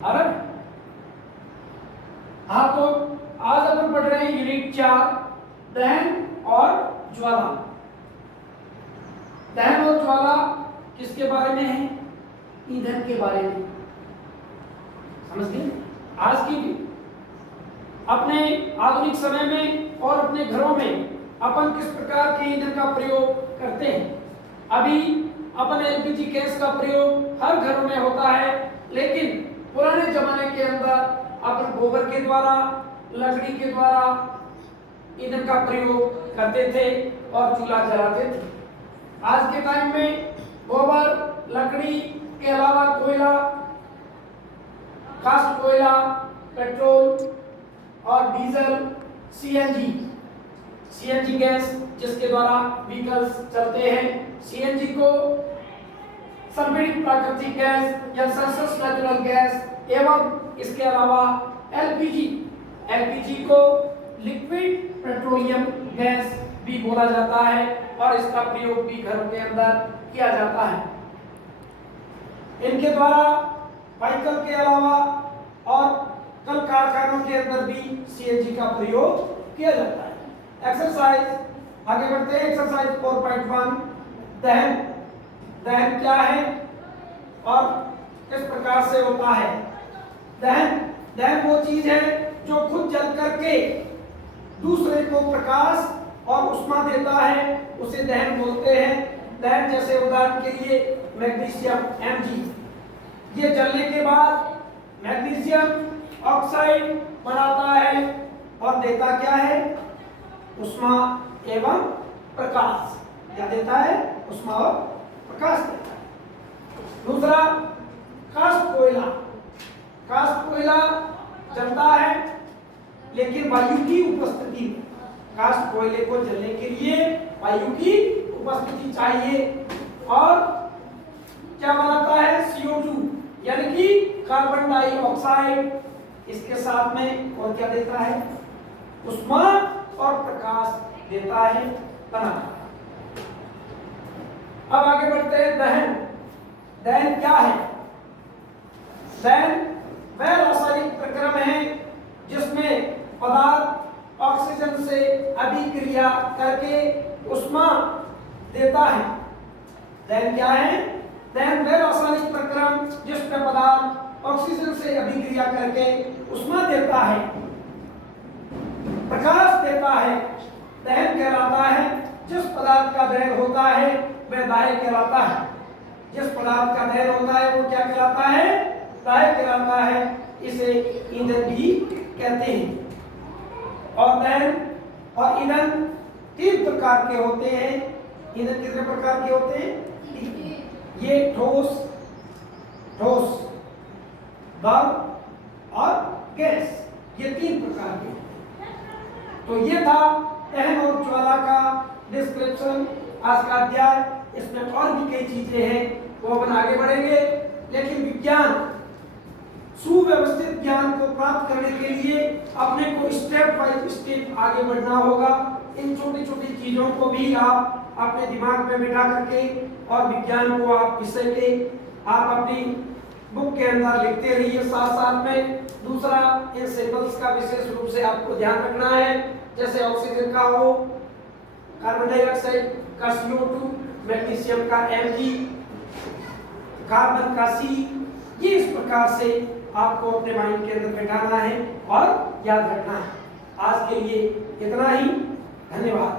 हाँ, तो आज अपन पढ़ रहे हैं यूनिट 4 दहन और ज्वाला। दहन और ज्वाला किसके बारे में है? ईंधन के बारे में। समझ गए? आज की भी अपने आधुनिक समय में और अपने घरों में अपन किस प्रकार के ईंधन का प्रयोग करते हैं। अभी अपन एलपीजी गैस का प्रयोग हर घर में होता है, लेकिन पुराने जमाने के अंदर अपन गोबर के द्वारा, लकड़ी के द्वारा ईंधन का प्रयोग करते थे और चूल्हा जलाते थे। आज के टाइम में गोबर, लकड़ी के अलावा कोयला, कास्ट कोयला, पेट्रोल और डीजल, सीएनजी गैस जिसके द्वारा व्हीकल्स चलते हैं। सीएनजी को सल्फ्यूरिक प्राकृतिक गैस या सल्फ्यूरिक नेचुरल गैस एवं इसके अलावा एलपीजी को लिक्विड पेट्रोलियम गैस भी बोला जाता है और इसका प्रयोग भी घरों के अंदर किया जाता है। इनके द्वारा व्हीकल के अलावा और कल कारखानों के अंदर भी सीएनजी का प्रयोग किया जाता है। एक्सरसाइज आगे बढ़ते हैं। एक्सरसाइज 4.1 दहन क्या है और किस प्रकार से होता है? दहन वो चीज है जो खुद जल करके दूसरे को प्रकाश और उष्मा देता है, उसे दहन बोलते हैं। दहन जैसे उदाहरण के लिए मैग्नीशियम Mg, ये जलने के बाद मैग्नीशियम ऑक्साइड बनाता है और देता क्या है? उष्मा एवं प्रकाश। क्या देता है? उष्मा और प्रकाश देता है। दूसरा कास्ट कोयला जलता है, लेकिन वायु की उपस्थिति में। कास्ट कोयले को जलने के लिए वायु की उपस्थिति चाहिए और क्या बनाता है? CO2 यानी कि कार्बन डाइऑक्साइड। इसके साथ में और क्या देता है? उष्मा और प्रकाश देता है, बनाता है। अब आगे बढ़ते हैं। दहन क्या है? दहन वह रासायनिक प्रक्रम है जिसमें पदार्थ ऑक्सीजन से अभिक्रिया करके उष्मा देता है। दहन क्या है? दहन वह रासायनिक प्रक्रम जिसमें पदार्थ ऑक्सीजन से अभिक्रिया करके उष्मा देता है, प्रकाश देता है। दहन कहलाता है जिस पदार्थ का दहन होता है वह दाह्य कहलाता है। जिस पदार्थ का दहन होता है वो क्या कहलाता है? दाह्य कहलाता है। इसे ईंधन भी कहते हैं। और दहन और ईंधन 3 प्रकार के होते हैं। ईंधन कितने प्रकार के होते हैं? ये ठोस, द्रव और गैस, ये 3 प्रकार के होते हैं। तो ये था दहन और ज्वाला का डिस्क्रिप्शन, आज का अध्याय। इसमें और भी कई चीजें हैं, वो अपन आगे बढ़ेंगे। लेकिन विज्ञान, सुव्यवस्थित ज्ञान को प्राप्त करने के लिए अपने को स्टेप बाय स्टेप आगे बढ़ना होगा। इन छोटी छोटी चीजों को भी आप अपने दिमाग में बिठा करके और विज्ञान को आप विषय के आप अपनी बुक के अंदर लिखते रहिए साथ साथ में। दूसरा, इन सिंबल्स का विशेष रूप से आपको ध्यान रखना है। जैसे ऑक्सीजन का O, कार्बन डाइऑक्साइड का CO2, मैग्नीशियम का Mg, कार्बन का C। ये इस प्रकार से आपको अपने माइंड के अंदर बैठाना है और याद रखना है। आज के लिए इतना ही। धन्यवाद।